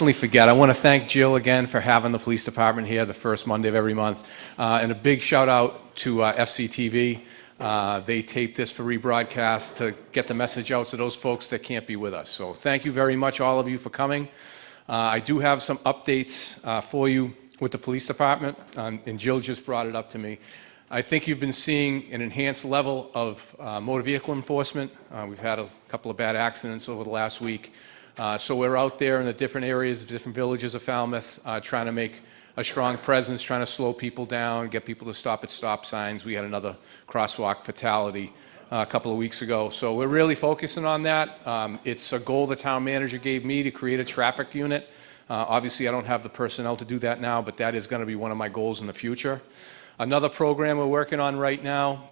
constantly forget. I want to thank Jill again for having the police department here the first Monday of every month. And a big shout out to FCTV. They taped this for rebroadcast to get the message out to those folks that can't be with us. So thank you very much, all of you, for coming. I do have some updates for you with the police department, and Jill just brought it up to me. I think you've been seeing an enhanced level of motor vehicle enforcement. We've had a couple of bad accidents over the last week. So we're out there in the different areas, different villages of Falmouth, trying to make a strong presence, trying to slow people down, get people to stop at stop signs. We had another crosswalk fatality a couple of weeks ago. So we're really focusing on that. It's a goal the town manager gave me to create a traffic unit. Obviously, I don't have the personnel to do that now, but that is going to be one of my goals in the future. Another program we're working on right now,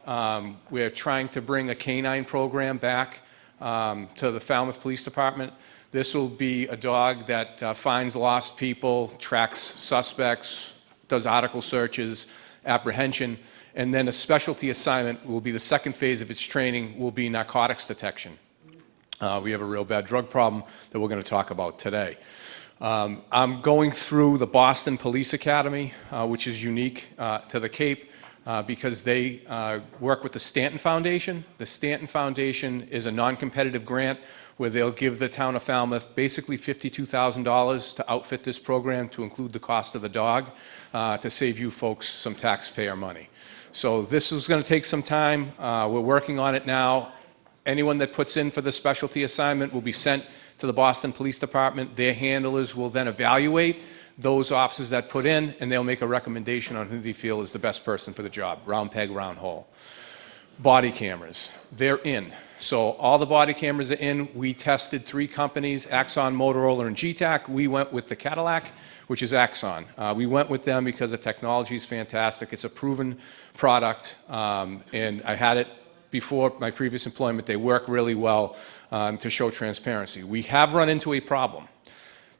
we're trying to bring a canine program back to the Falmouth Police Department. This will be a dog that finds lost people, tracks suspects, does article searches, apprehension, and then a specialty assignment will be the second phase of its training will be narcotics detection. We have a real bad drug problem that we're going to talk about today. I'm going through the Boston Police Academy, which is unique to the Cape because they work with the Stanton Foundation. The Stanton Foundation is a non-competitive grant where they'll give the town of Falmouth basically $52,000 to outfit this program to include the cost of the dog to save you folks some taxpayer money. So this is going to take some time. We're working on it now. Anyone that puts in for the specialty assignment will be sent to the Boston Police Department. Their handlers will then evaluate those officers that put in, and they'll make a recommendation on who they feel is the best person for the job. Round peg, round hole. Body cameras, they're in. So all the body cameras are in. We tested 3 companies, Axon, Motorola, and GTAC. We went with the Cadillac, which is Axon. We went with them because the technology is fantastic. It's a proven product, and I had it before my previous employment. They work really well to show transparency. We have run into a problem.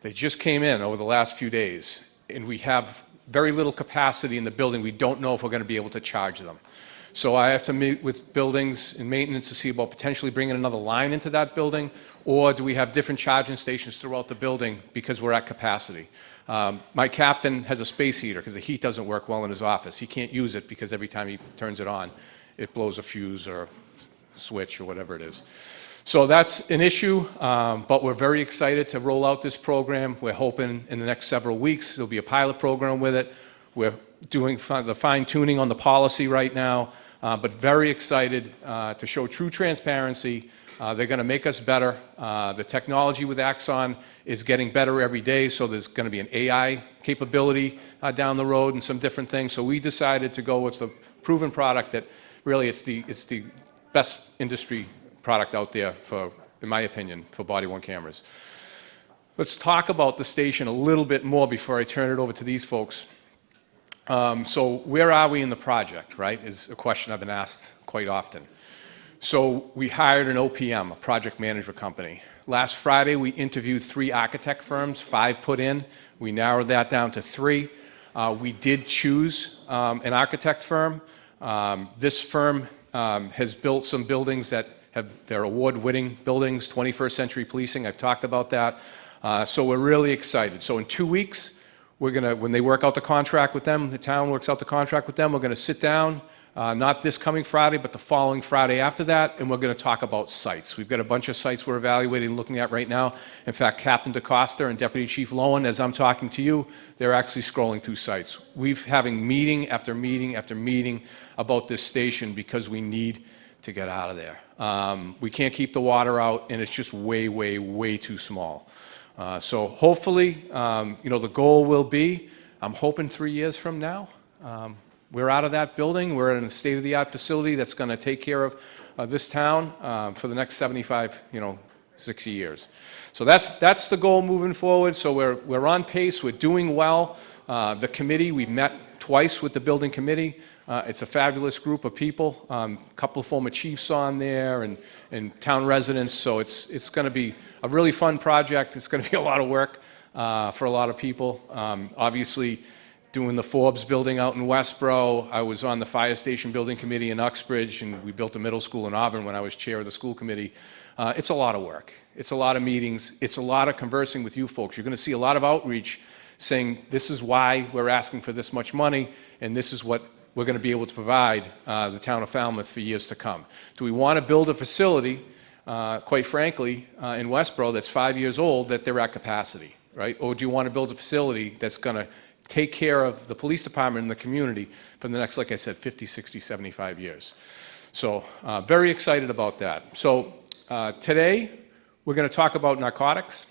They just came in over the last few days, and we have very little capacity in the building. We don't know if we're going to be able to charge them. So I have to meet with buildings and maintenance to see about potentially bringing another line into that building, or do we have different charging stations throughout the building because we're at capacity. My captain has a space heater because the heat doesn't work well in his office. He can't use it because every time he turns it on, it blows a fuse or switch or whatever it is. So that's an issue, but we're very excited to roll out this program. We're hoping in the next several weeks there'll be a pilot program with it. We're doing the fine-tuning on the policy right now, but very excited to show true transparency. They're going to make us better. The technology with Axon is getting better every day, so there's going to be an AI capability down the road and some different things. So we decided to go with the proven product that really it's the best industry product out there for, in my opinion, for body-worn cameras. Let's talk about the station a little bit more before I turn it over to these folks. So where are we in the project, right, is a question I've been asked quite often. So we hired an OPM, a project management company. Last Friday, we interviewed 3 architect firms, 5 put in. We narrowed that down to 3. We did choose an architect firm. This firm has built some buildings that they're award-winning buildings, 21st century policing. I've talked about that. So we're really excited. So in 2 weeks, we're going to, when they work out the contract with them, the town works out the contract with them, we're going to sit down, not this coming Friday, but the following Friday after that, and we're going to talk about sites. We've got a bunch of sites we're evaluating and looking at right now. In fact, Captain DeCosta and Deputy Chief Lowen, as I'm talking to you, they're actually scrolling through sites. We're having meeting after meeting after meeting about this station because we need to get out of there. We can't keep the water out, and it's just way, way, way too small. So hopefully, you know, the goal will be, I'm hoping 3 years from now, we're out of that building. We're in a state-of-the-art facility that's going to take care of this town for the next 75, 60 years. So that's the goal moving forward. So we're on pace. We're doing well. The committee, we've met twice with the building committee. It's a fabulous group of people. A couple of former chiefs on there and town residents. So it's going to be a really fun project. It's going to be a lot of work for a lot of people. Obviously, doing the Forbes building out in Westboro. I was on the fire station building committee in Uxbridge, and we built a middle school in Auburn when I was chair of the school committee. It's a lot of work. it's a lot of meetings, it's a lot of conversing with you folks. You're going to see a lot of outreach saying, this is why we're asking for this much money, and this is what we're going to be able to provide the town of Falmouth for years to come. Do we want to build a facility, quite frankly, in Westboro that's 5 years old that they're at capacity, right? Or do you want to build a facility that's going to take care of the police department and the community for the next, like I said, 50, 60, 75 years? So very excited about that. So today, we're going to talk about narcotics.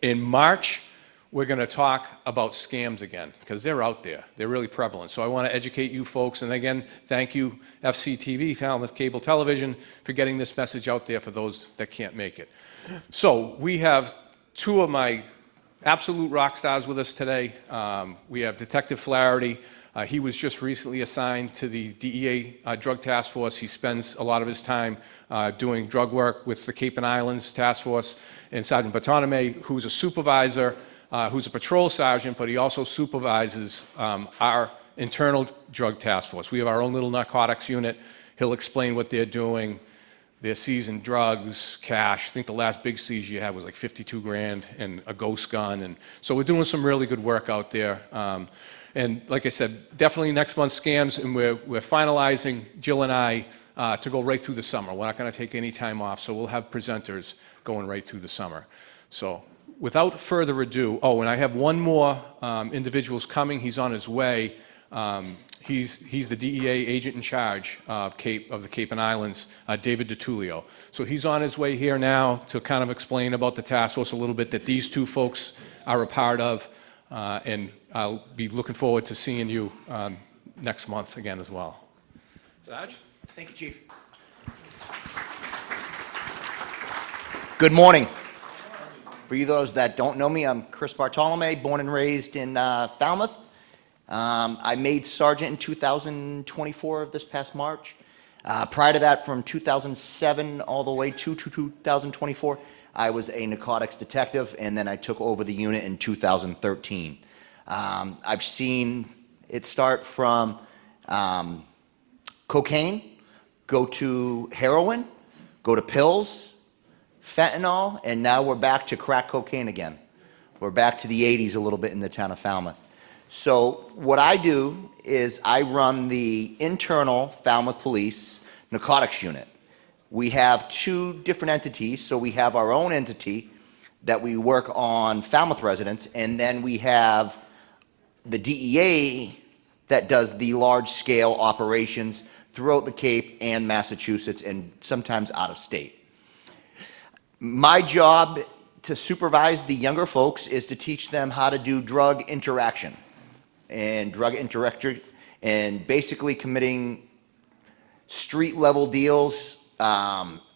In March, we're going to talk about scams again, because they're out there. They're really prevalent. So I want to educate you folks. And again, thank you, FCTV, Falmouth Cable Television, for getting this message out there for those that can't make it. So we have two of my absolute rock stars with us today. We have Detective Flaherty. He was just recently assigned to the DEA Drug Task Force. He spends a lot of his time doing drug work with the Cape and Islands Task Force. And Sergeant Bartonome, who's a supervisor, who's a patrol sergeant, but he also supervises our internal drug task force. We have our own little narcotics unit. He'll explain what they're doing. They're seizing drugs, cash. I think the last big seizure you had was like 52 grand and a ghost gun. And so we're doing some really good work out there. And like I said, definitely next month scams, and we're finalizing, Jill and I, to go right through the summer. We're not going to take any time off, so we'll have presenters going right through the summer. So without further ado, oh, and I have one more individual's coming. He's on his way. He's the DEA agent in charge of the Cape and Islands, David DiTullio. So he's on his way here now to kind of explain about the task force a little bit that these two folks are a part of, and I'll be looking forward to seeing you next month again as well. Sarge? Thank you, Chief. Good morning. For you those that don't know me, I'm Chris Bartolome, born and raised in Falmouth. I made sergeant in 2024 of this past March. Prior to that, from 2007 all the way to 2024, I was a narcotics detective, and then I took over the unit in 2013. I've seen it start from cocaine, go to heroin, go to pills, fentanyl, and now we're back to crack cocaine again. We're back to the 80s a little bit in the town of Falmouth. So what I do is I run the internal Falmouth Police narcotics unit. We have two different entities. So we have our own entity that we work on Falmouth residents, and then we have the DEA that does the large-scale operations throughout the Cape and Massachusetts, and sometimes out of state. My job to supervise the younger folks is to teach them how to do drug interaction and basically committing street level deals,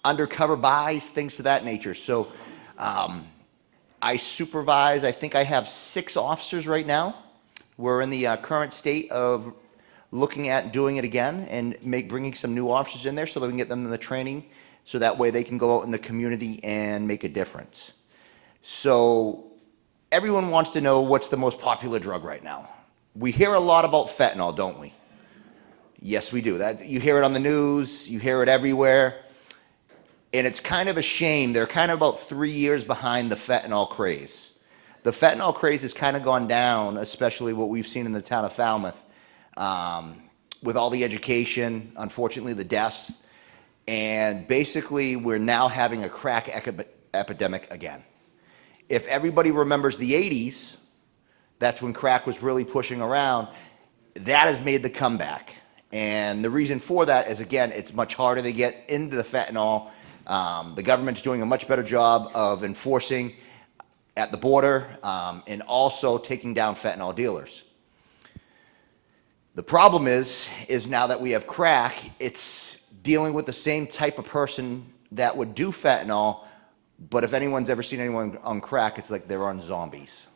undercover buys, things of that nature. So I supervise, I think I have 6 officers right now. We're in the current state of looking at doing it again and bringing some new officers in there so that we can get them in the training, so that way they can go out in the community and make a difference. So everyone wants to know what's the most popular drug right now. We hear a lot about fentanyl, don't we? Yes, we do. You hear it on the news, you hear it everywhere, and it's kind of a shame. They're kind of about 3 years behind the fentanyl craze. The fentanyl craze has kind of gone down, especially what we've seen in the town of Falmouth, with all the education, unfortunately the deaths, and basically we're now having a crack epidemic again. If everybody remembers the 80s, that's when crack was really pushing around. That has made the comeback. And the reason for that is, again, it's much harder to get into the fentanyl. The government's doing a much better job of enforcing at the border, and also taking down fentanyl dealers. The problem is now that we have crack, it's dealing with the same type of person that would do fentanyl, but if anyone's ever seen anyone on crack, it's like they're on zombies.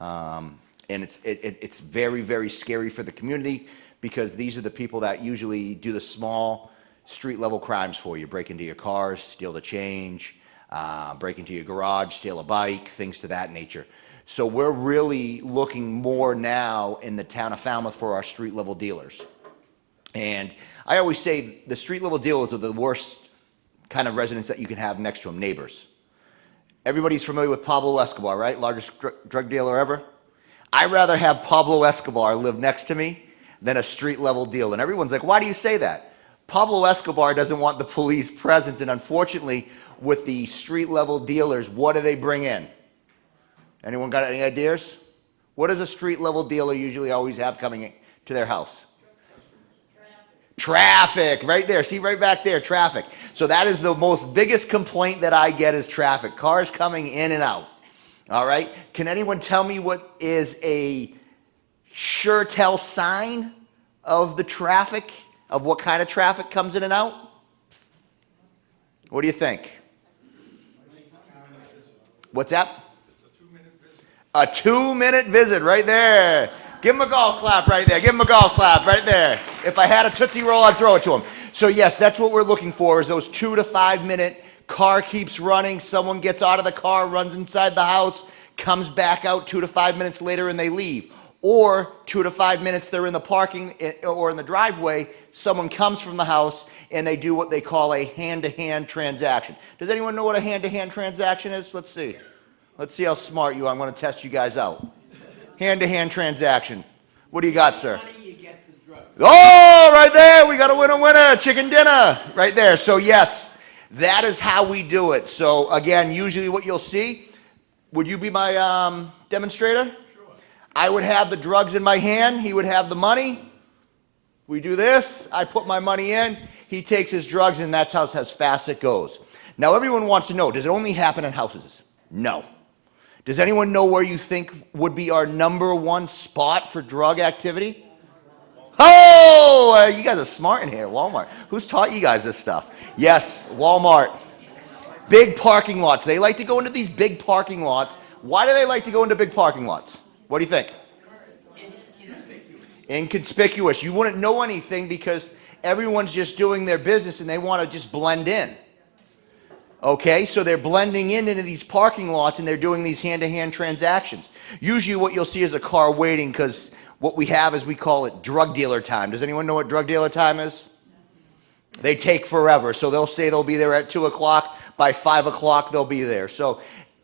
And it's very, very scary for the community, because these are the people that usually do the small street level crimes for you. Break into your cars, steal the change, break into your garage, steal a bike, things to that nature. So we're really looking more now in the town of Falmouth for our street level dealers. And I always say the street level dealers are the worst kind of residents that you can have next to them, neighbors. Everybody's familiar with Pablo Escobar, right? Largest drug dealer ever. I'd rather have Pablo Escobar live next to me than a street level deal. And everyone's like, why do you say that? Pablo Escobar doesn't want the police presence, and unfortunately, with the street level dealers, what do they bring in? Anyone got any ideas? What does a street level dealer usually always have coming in to their house? Traffic, right there. See, right back there, traffic. So that is the most biggest complaint that I get is traffic. Cars coming in and out. All right? Can anyone tell me what is a sure tell sign of the traffic, of what kind of traffic comes in and out? What do you think? What's that? A 2-minute visit right there. Give him a golf clap right there. Give him a golf clap right there. If I had a Tootsie Roll, I'd throw it to him. So yes, that's what we're looking for is those 2 to 5 minute, car keeps running, someone gets out of the car, runs inside the house, comes back out 2 to 5 minutes later and they leave. Or 2 to 5 minutes they're in the parking or in the driveway, someone comes from the house and they do what they call a hand-to-hand transaction. Does anyone know what a hand-to-hand transaction is? Let's see. Let's see how smart you are. I'm going to test you guys out. Hand-to-hand transaction. What do you got, sir? You get the drug. Oh, right there. We got a winner, chicken dinner. Right there. So, yes, that is how we do it. So, again, usually what you'll see, would you be my demonstrator? Sure. I would have the drugs in my hand. He would have the money. We do this. I put my money in. He takes his drugs, and that's how as fast it goes. Now, everyone wants to know, does it only happen in houses? No. Does anyone know where you think would be our #1 spot for drug activity? Oh, you guys are smart in here, Walmart. Who's taught you guys this stuff? Yes, Walmart. Big parking lots. They like to go into these big parking lots. Why do they like to go into big parking lots? What do you think? Inconspicuous. You wouldn't know anything because everyone's just doing their business and they want to just blend in. Okay, so they're blending in into these parking lots and they're doing these hand-to-hand transactions. Usually what you'll see is a car waiting because what we have is we call it drug dealer time. Does anyone know what drug dealer time is? They take forever. So they'll say they'll be there at 2 o'clock. By 5 o'clock, they'll be there. So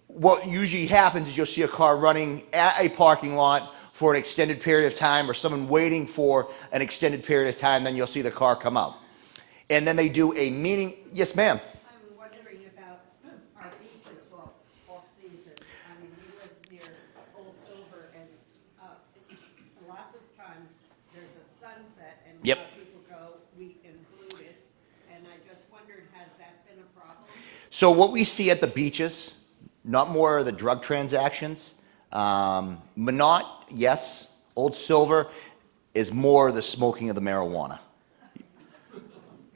what usually happens is you'll see a car running at a parking lot for an extended period of time or someone waiting for an extended period of time, then you'll see the car come out. And then they do a meeting. Yes, ma'am. Off-season. I mean, we live near Old Silver, and lots of times there's a sunset, and Yep. people go, we include it, and I just wondered, has that been a problem? So what we see at the beaches, not more of the drug transactions. Minot, yes. Old Silver is more the smoking of the marijuana.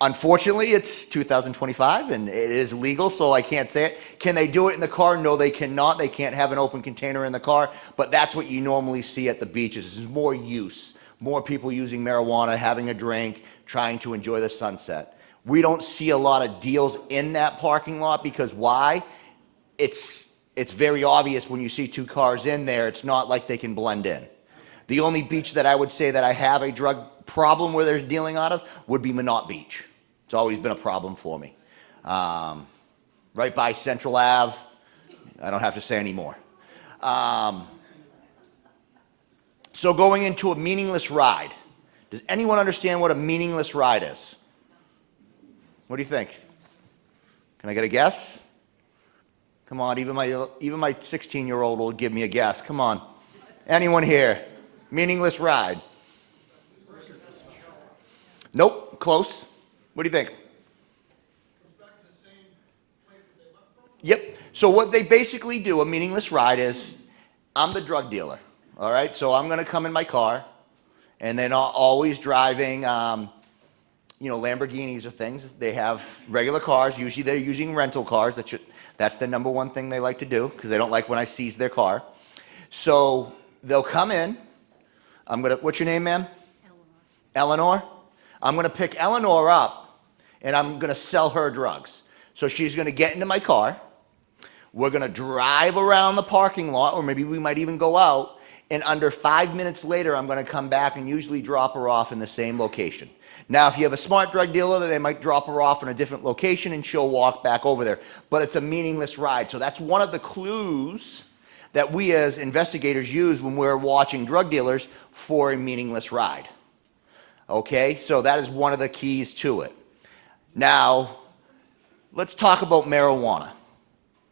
Unfortunately, it's 2025 and it is legal, so I can't say it. Can they do it in the car? No, they cannot. They can't have an open container in the car, but that's what you normally see at the beaches. There's more use, more people using marijuana, having a drink, trying to enjoy the sunset. We don't see a lot of deals in that parking lot because why? It's very obvious when you see 2 cars in there, it's not like they can blend in. The only beach that I would say that I have a drug problem where they're dealing out of would be Minot Beach. It's always been a problem for me. Right by Central Ave. I don't have to say any more. So going into a meaningless ride. Does anyone understand what a meaningless ride is? What do you think? Can I get a guess? Come on, even my 16-year-old will give me a guess. Come on. Anyone here? Meaningless ride. Nope, close. What do you think? Yep. So what they basically do, a meaningless ride is, I'm the drug dealer, all right? So I'm going to come in my car, and then always driving, Lamborghinis or things. They have regular cars. Usually they're using rental cars. That's the #1 thing they like to do because they don't like when I seize their car. So they'll come in. What's your name, ma'am? Eleanor. I'm going to pick Eleanor up, and I'm going to sell her drugs. So she's going to get into my car. We're going to drive around the parking lot, or maybe we might even go out, and under 5 minutes later, I'm going to come back and usually drop her off in the same location. Now, if you have a smart drug dealer, they might drop her off in a different location and she'll walk back over there. But it's a meaningless ride. So that's one of the clues that we as investigators use when we're watching drug dealers for a meaningless ride. Okay, so that is one of the keys to it. Now, let's talk about marijuana.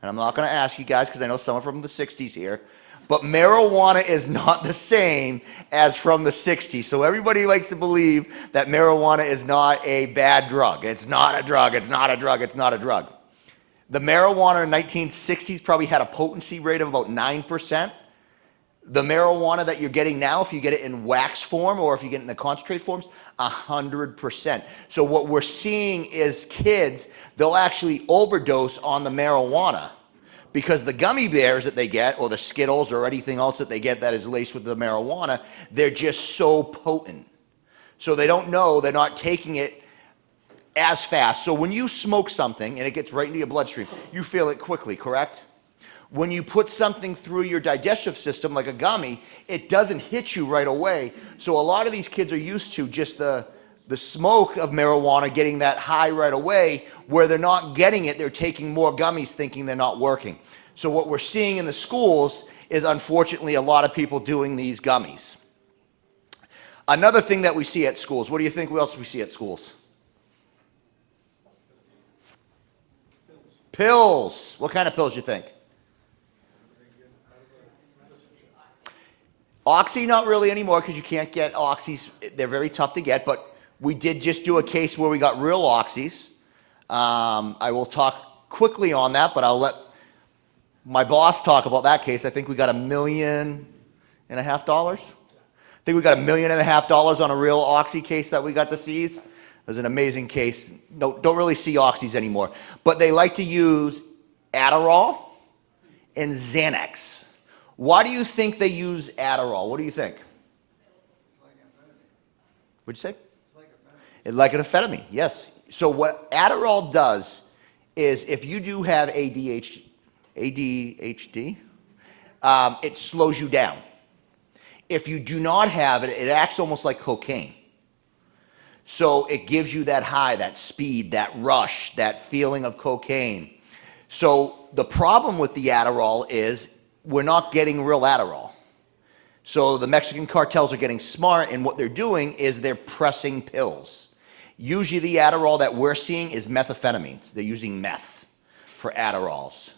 And I'm not going to ask you guys because I know some are from the 60s here. But marijuana is not the same as from the 60s. So everybody likes to believe that marijuana is not a bad drug. It's not a drug, it's not a drug, it's not a drug. The marijuana in the 1960s probably had a potency rate of about 9%. The marijuana that you're getting now, if you get it in wax form or if you get it in the concentrate forms, 100%. So what we're seeing is kids, they'll actually overdose on the marijuana because the gummy bears that they get, or the Skittles or anything else that they get that is laced with the marijuana, they're just so potent. So they don't know, they're not taking it as fast. So when you smoke something and it gets right into your bloodstream, you feel it quickly, correct? When you put something through your digestive system, like a gummy, it doesn't hit you right away. So a lot of these kids are used to just the smoke of marijuana getting that high right away, where they're not getting it, they're taking more gummies thinking they're not working. So what we're seeing in the schools is unfortunately a lot of people doing these gummies. Another thing that we see at schools, what do you think else we see at schools? Pills. What kind of pills do you think? Oxy, not really anymore because you can't get oxys. They're very tough to get, but we did just do a case where we got real oxys. I will talk quickly on that, but I'll let my boss talk about that case. I think we got $1.5 million. I think we got $1.5 million on a real oxy case that we got to seize. It was an amazing case. No, don't really see oxys anymore, but they like to use Adderall and Xanax. Why do you think they use Adderall? What do you think? What'd you say? It's like an amphetamine, yes. So what Adderall does is if you do have ADHD, it slows you down. If you do not have it, it acts almost like cocaine. So it gives you that high, that speed, that rush, that feeling of cocaine. So the problem with the Adderall is we're not getting real Adderall. So the Mexican cartels are getting smart, and what they're doing is they're pressing pills. Usually the Adderall that we're seeing is methamphetamines. They're using meth for Adderalls.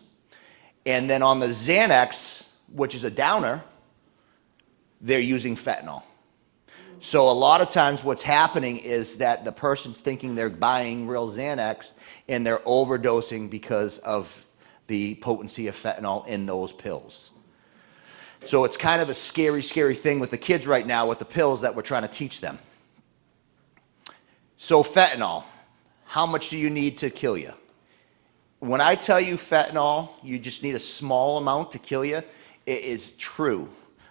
And then on the Xanax, which is a downer, they're using fentanyl. So a lot of times what's happening is that the person's thinking they're buying real Xanax and they're overdosing because of the potency of fentanyl in those pills. So it's kind of a scary, scary thing with the kids right now with the pills that we're trying to teach them. So fentanyl, how much do you need to kill you? When I tell you fentanyl, you just need a small amount to kill you, it is true.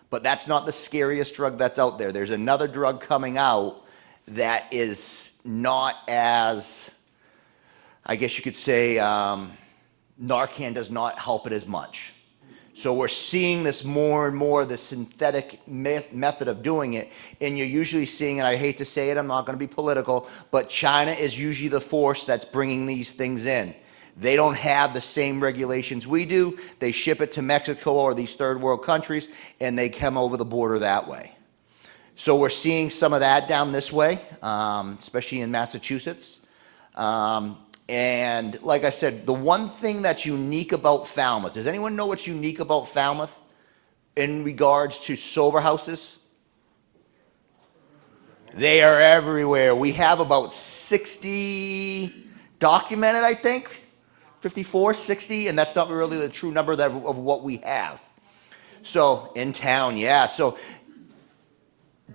But that's not the scariest drug that's out there. There's another drug coming out that is not as, I guess you could say, Narcan does not help it as much. So we're seeing this more and more, the synthetic method of doing it, and you're usually seeing, and I hate to say it, I'm not going to be political, but China is usually the force that's bringing these things in. They don't have the same regulations we do. They ship it to Mexico or these third world countries, and they come over the border that way. So we're seeing some of that down this way, especially in Massachusetts. And like I said, the one thing that's unique about Falmouth, does anyone know what's unique about Falmouth in regards to sober houses? They are everywhere. We have about 60 documented, I think, 54, 60, and that's not really the true number of what we have. So in town, yeah. So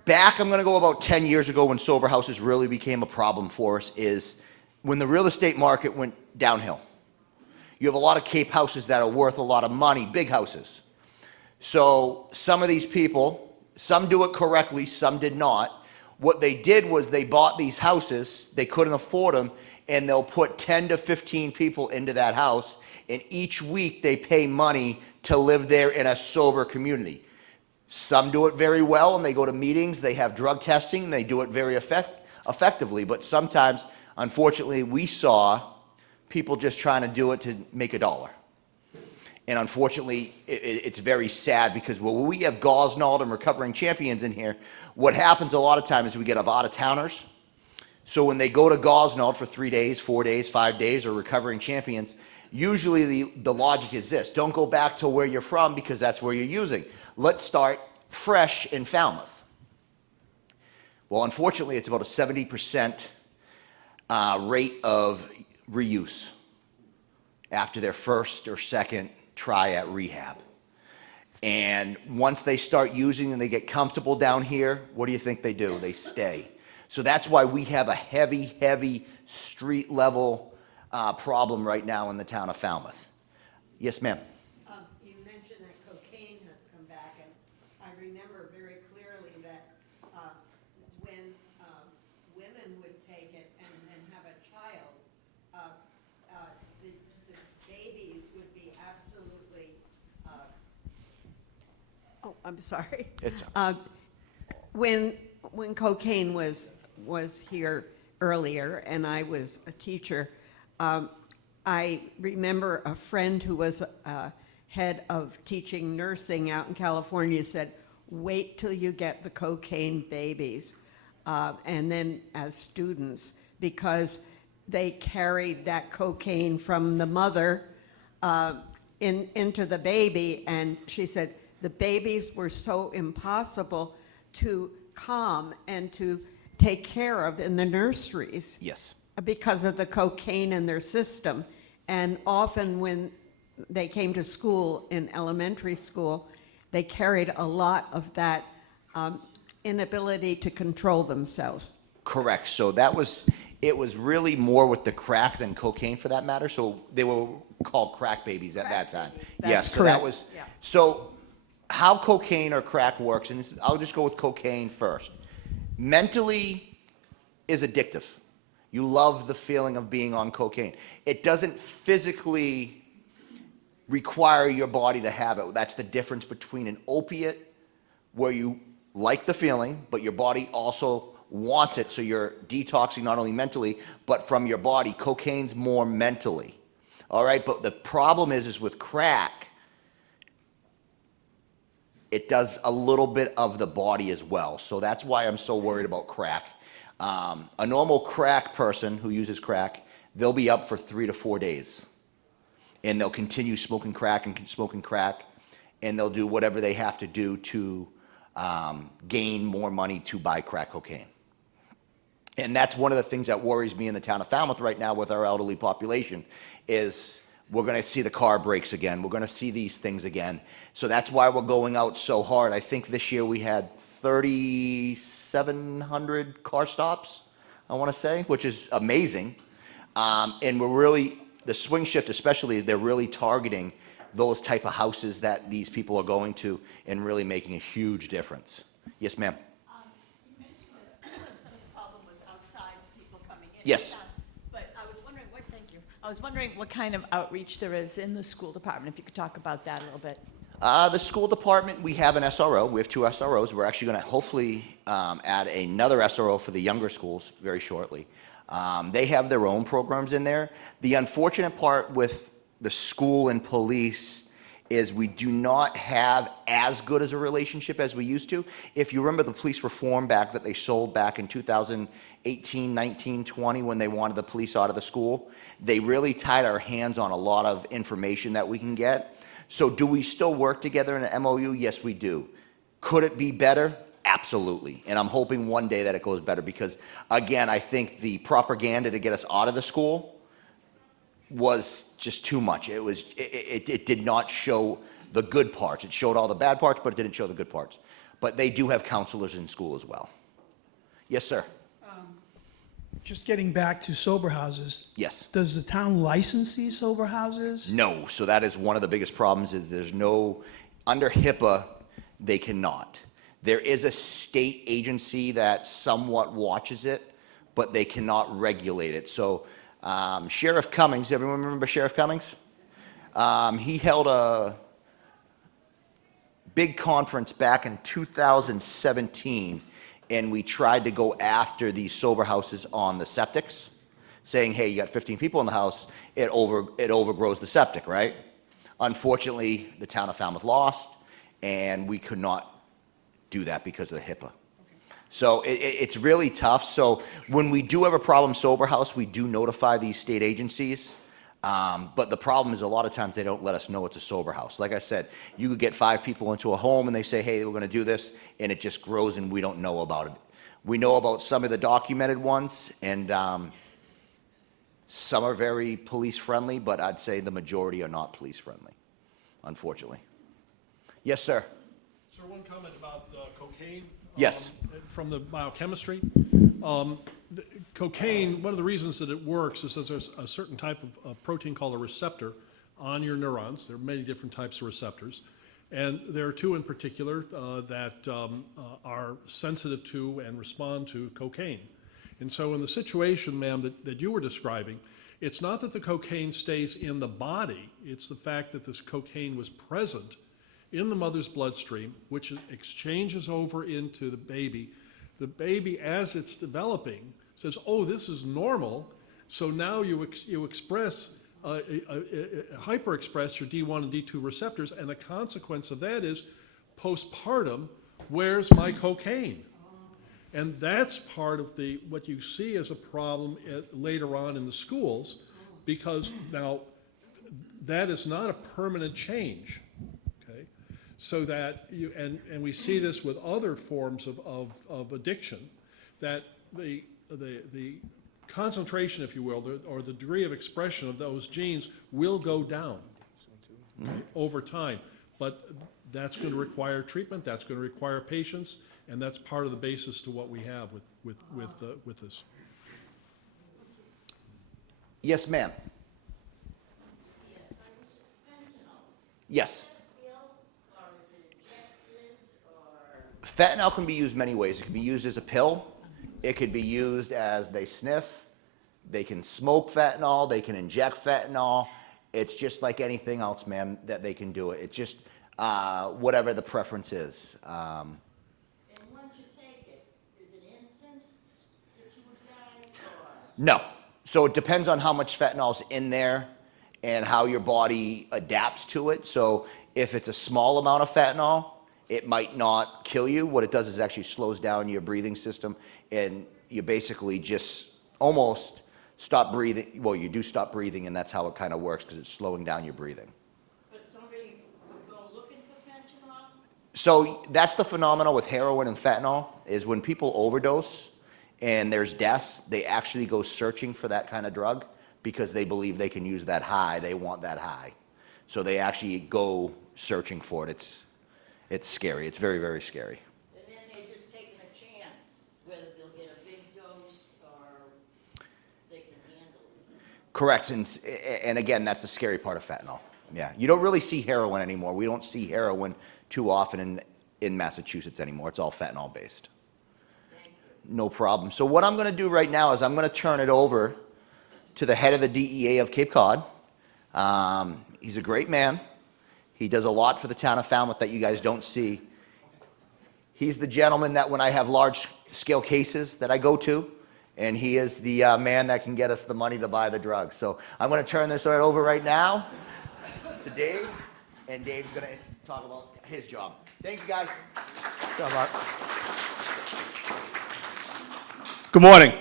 back, I'm going to go about 10 years ago when sober houses really became a problem for us is when the real estate market went downhill. You have a lot of Cape houses that are worth a lot of money, big houses. So some of these people, some do it correctly, some did not. What they did was they bought these houses, they couldn't afford them, and they'll put 10 to 15 people into that house, and each week they pay money to live there in a sober community. Some do it very well, and they go to meetings, they have drug testing, and they do it very effectively. But sometimes, unfortunately, we saw people just trying to do it to make a dollar. And unfortunately, it's very sad because when we have Gosnold and recovering champions in here, what happens a lot of times is we get out-of-towners. So when they go to Gosnold for 3 days, 4 days, 5 days, or recovering champions, usually the logic is this: don't go back to where you're from because that's where you're using. Let's start fresh in Falmouth. Well, unfortunately, it's about a 70% rate of reuse after their first or second try at rehab. And once they start using and they get comfortable down here, what do you think they do? They stay. So that's why we have a heavy street level problem right now in the town of Falmouth. Yes, ma'am. You mentioned that cocaine has come back, and I remember very clearly that when women would take it and have a child, the babies would be absolutely, oh, I'm sorry. It's When cocaine was here earlier, and I was a teacher, I remember a friend who was head of teaching nursing out in California said, wait till you get the cocaine babies, and then as students, because they carried that cocaine from the mother into the baby, and she said the babies were so impossible to calm and to take care of in the nurseries. yes. Because of the cocaine in their system. And often when they came to school, in elementary school, they carried a lot of that inability to control themselves. Correct. So it was really more with the crack than cocaine for that matter. So they were called crack babies at that time. That's Yes. So correct. that was, Yeah. so how cocaine or crack works, and I'll just go with cocaine first. Mentally is addictive. You love the feeling of being on cocaine. It doesn't physically require your body to have it. That's the difference between an opiate, where you like the feeling, but your body also wants it, so you're detoxing not only mentally, but from your body. Cocaine's more mentally. All right, but the problem is with crack, it does a little bit of the body as well. So that's why I'm so worried about crack. A normal crack person who uses crack, they'll be up for 3 to 4 days. And they'll continue smoking crack, and they'll do whatever they have to do to gain more money to buy crack cocaine. And that's one of the things that worries me in the town of Falmouth right now with our elderly population is we're going to see the car breaks again. We're going to see these things again. So that's why we're going out so hard. I think this year we had 3,700 car stops, I want to say, which is amazing. And we're really, the swing shift especially, they're really targeting those type of houses that these people are going to and really making a huge difference. Yes, ma'am. You mentioned that some of the problem was outside people coming in. Yes. But I was wondering I was wondering what kind of outreach there is in the school department, if you could talk about that a little bit. The school department, we have an SRO. We have 2 SROs. We're actually going to hopefully add another SRO for the younger schools very shortly. They have their own programs in there. The unfortunate part with the school and police is we do not have as good as a relationship as we used to. If you remember the police reform back that they sold back in 2018, 19, 20, when they wanted the police out of the school, they really tied our hands on a lot of information that we can get. So do we still work together in an MOU? Yes, we do. Could it be better? Absolutely. And I'm hoping one day that it goes better because, again, I think the propaganda to get us out of the school was just too much. It did not show the good parts. It showed all the bad parts, but it didn't show the good parts. But they do have counselors in school as well. Yes, sir. Just getting back to sober houses. Yes. Does the town license these sober houses? No. So that is one of the biggest problems is there's no, under HIPAA, they cannot. There is a state agency that somewhat watches it, but they cannot regulate it. So Sheriff Cummings, everyone remember Sheriff Cummings? He held a big conference back in 2017, and we tried to go after these sober houses on the septics, saying, hey, you got 15 people in the house, it overgrows the septic, right? Unfortunately, the town of Falmouth lost, and we could not do that because of the HIPAA. So it's really tough. So when we do have a problem sober house, we do notify these state agencies. But the problem is a lot of times they don't let us know it's a sober house. Like I said, you could get 5 people into a home and they say, hey, we're going to do this, and it just grows and we don't know about it. We know about some of the documented ones, and some are very police friendly, but I'd say the majority are not police friendly, unfortunately. Yes, sir. Sir, one comment about cocaine. Yes. From the biochemistry. Cocaine, one of the reasons that it works is that there's a certain type of protein called a receptor on your neurons. There are many different types of receptors. And there are 2 in particular that are sensitive to and respond to cocaine. And so in the situation, ma'am, that you were describing, it's not that the cocaine stays in the body, it's the fact that this cocaine was present in the mother's bloodstream, which exchanges over into the baby. The baby, as it's developing, says, oh, this is normal, so now you express, hyperexpress your D1 and D2 receptors, and the consequence of that is, postpartum, where's my cocaine? And that's part of what you see as a problem later on in the schools, because now that is not a permanent change, okay? So that and we see this with other forms of addiction, that the concentration, if you will, or the degree of expression of those genes will go down, okay, over time. But that's going to require treatment, that's going to require patience, and that's part of the basis to what we have with this. Yes, ma'am. Yes. Fentanyl can be used many ways. It can be used as a pill. It could be used as they sniff. They can smoke fentanyl. They can inject fentanyl. It's just like anything else, ma'am, that they can do it. It's just whatever the preference is. And once you take it, is it instant that you would die, or? No. So it depends on how much fentanyl's in there and how your body adapts to it. So if it's a small amount of fentanyl, it might not kill you. What it does is it actually slows down your breathing system, and you basically just almost stop breathing. Well, you do stop breathing, and that's how it kind of works, because it's slowing down your breathing. But somebody would go looking for fentanyl? So that's the phenomenon with heroin and fentanyl, is when people overdose and there's deaths, they actually go searching for that kind of drug because they believe they can use that high. They want that high. So they actually go searching for it. It's scary. It's very, very scary. And then they're just taking a chance whether they'll get a big dose or they can handle it. Correct. And again, that's the scary part of fentanyl. Yeah. You don't really see heroin anymore. We don't see heroin too often in Massachusetts anymore. It's all fentanyl based. No problem. So what I'm going to do right now is I'm going to turn it over to the head of the DEA of Cape Cod. He's a great man. He does a lot for the town of Falmouth that you guys don't see. He's the gentleman that when I have large scale cases that I go to, and he is the man that can get us the money to buy the drugs. So I'm going to turn this right over right now to Dave, and Dave's going to talk about his job. Thank you, guys. Good job, Mark. Good morning.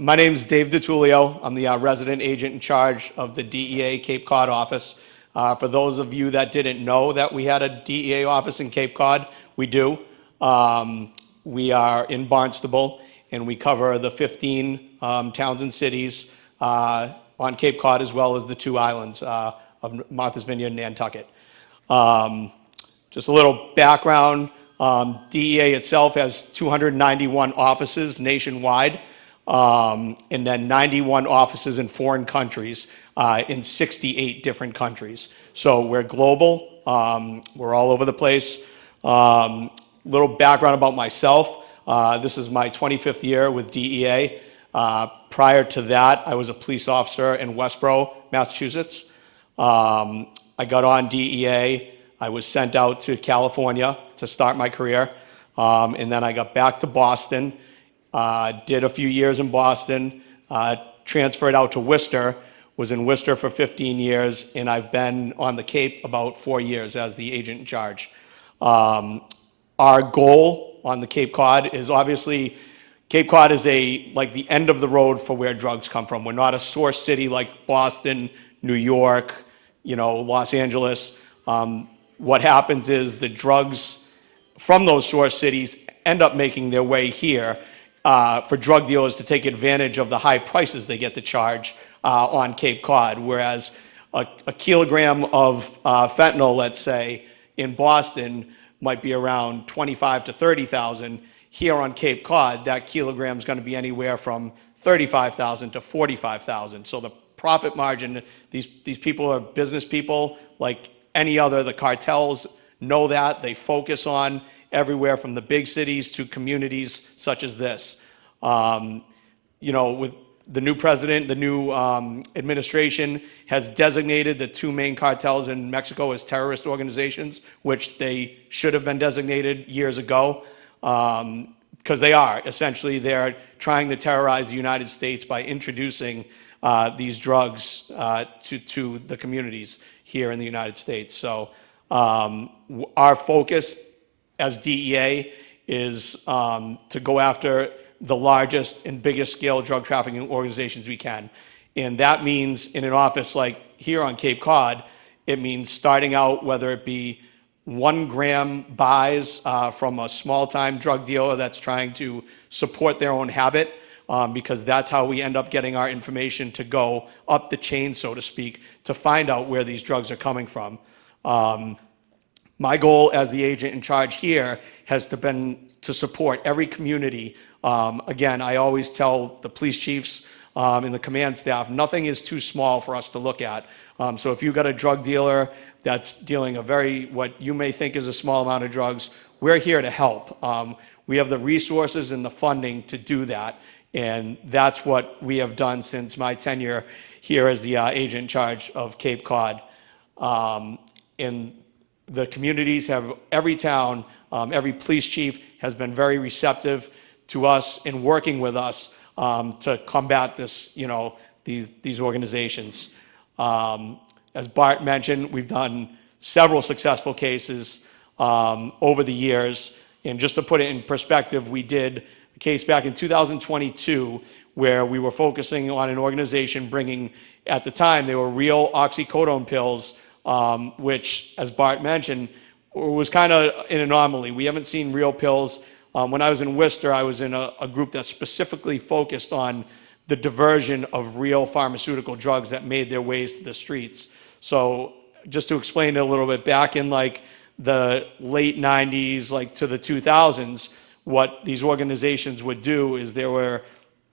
My name is Dave DiTullio. I'm the resident agent in charge of the DEA Cape Cod office. For those of you that didn't know that we had a DEA office in Cape Cod, we do. We are in Barnstable, and we cover the 15 towns and cities on Cape Cod, as well as the 2 islands of Martha's Vineyard and Nantucket. Just a little background. DEA itself has 291 offices nationwide, and then 91 offices in foreign countries, in 68 different countries. So we're global. We're all over the place. Little background about myself. This is my 25th year with DEA. Prior to that, I was a police officer in Westboro, Massachusetts. I got on DEA I was sent out to California to start my career, and then I got back to Boston, did a few years in Boston, transferred out to Worcester, was in Worcester for 15 years, and I've been on the Cape about 4 years as the agent in charge. Our goal on the Cape Cod is obviously, Cape Cod is like the end of the road for where drugs come from. We're not a source city like Boston, New York, Los Angeles. What happens is the drugs from those source cities end up making their way here for drug dealers to take advantage of the high prices they get to charge on Cape Cod, whereas a kilogram of fentanyl, let's say, in Boston might be around 25 to 30,000. Here on Cape Cod, that kilogram is going to be anywhere from 35,000 to 45,000. So the profit margin, these people are business people like any other. The cartels know that. They focus on everywhere from the big cities to communities such as this. With the new president, the new administration has designated the two main cartels in Mexico as terrorist organizations, which they should have been designated years ago, because they are. Essentially, they're trying to terrorize the United States by introducing these drugs to the communities here in the United States. So our focus as DEA is to go after the largest and biggest scale drug trafficking organizations we can. And that means in an office like here on Cape Cod, it means starting out, whether it be 1 gram buys from a small-time drug dealer that's trying to support their own habit, because that's how we end up getting our information to go up the chain, so to speak, to find out where these drugs are coming from. My goal as the agent in charge here has been to support every community. Again, I always tell the police chiefs and the command staff, nothing is too small for us to look at. So if you've got a drug dealer that's dealing what you may think is a small amount of drugs, we're here to help. We have the resources and the funding to do that. And that's what we have done since my tenure here as the agent in charge of Cape Cod. And the communities have, every town, every police chief has been very receptive to us in working with us to combat this, these organizations. As Bart mentioned, we've done several successful cases over the years. And just to put it in perspective, we did a case back in 2022 where we were focusing on an organization bringing, at the time, they were real oxycodone pills, which, as Bart mentioned, was kind of an anomaly. We haven't seen real pills. When I was in Worcester, I was in a group that specifically focused on the diversion of real pharmaceutical drugs that made their ways to the streets. So just to explain it a little bit, back in like the late 90s, like to the 2000s, what these organizations would do is there were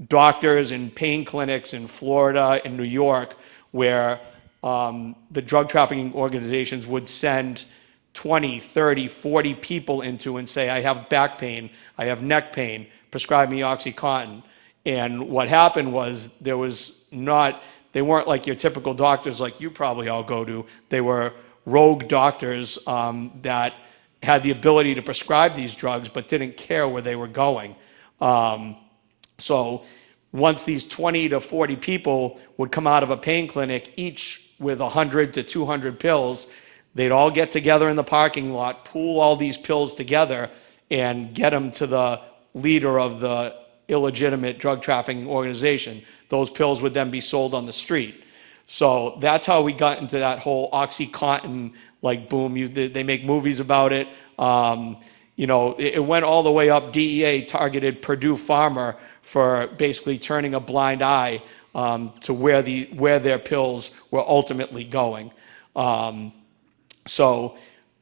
doctors and pain clinics in Florida and New York where the drug trafficking organizations would send 20, 30, 40 people into and say, I have back pain, I have neck pain, prescribe me OxyContin. And what happened was they weren't like your typical doctors like you probably all go to. They were rogue doctors that had the ability to prescribe these drugs but didn't care where they were going. So once these 20 to 40 people would come out of a pain clinic, each with 100 to 200 pills, they'd all get together in the parking lot, pool all these pills together, and get them to the leader of the illegitimate drug trafficking organization. Those pills would then be sold on the street. So that's how we got into that whole OxyContin boom. They make movies about it. It went all the way up. DEA targeted Purdue Pharma for basically turning a blind eye to where their pills were ultimately going. So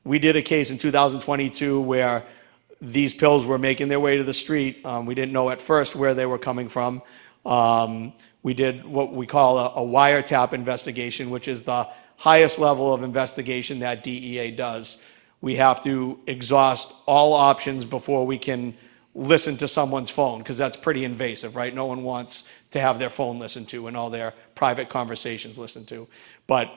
we did a case in 2022 where these pills were making their way to the street. We didn't know at first where they were coming from. We did what we call a wiretap investigation, which is the highest level of investigation that DEA does. We have to exhaust all options before we can listen to someone's phone, because that's pretty invasive, right? No one wants to have their phone listened to and all their private conversations listened to. But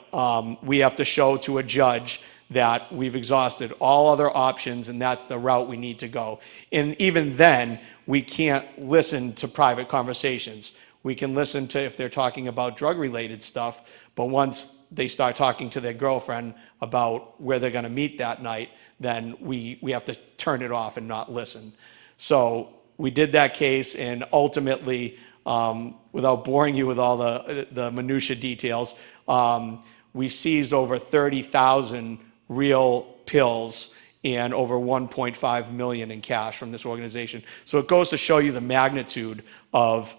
we have to show to a judge that we've exhausted all other options and that's the route we need to go. And even then, we can't listen to private conversations. We can listen to if they're talking about drug-related stuff, but once they start talking to their girlfriend about where they're going to meet that night, then we have to turn it off and not listen. So we did that case, and ultimately, without boring you with all the minutia details, we seized over 30,000 real pills and over 1.5 million in cash from this organization. So it goes to show you the magnitude of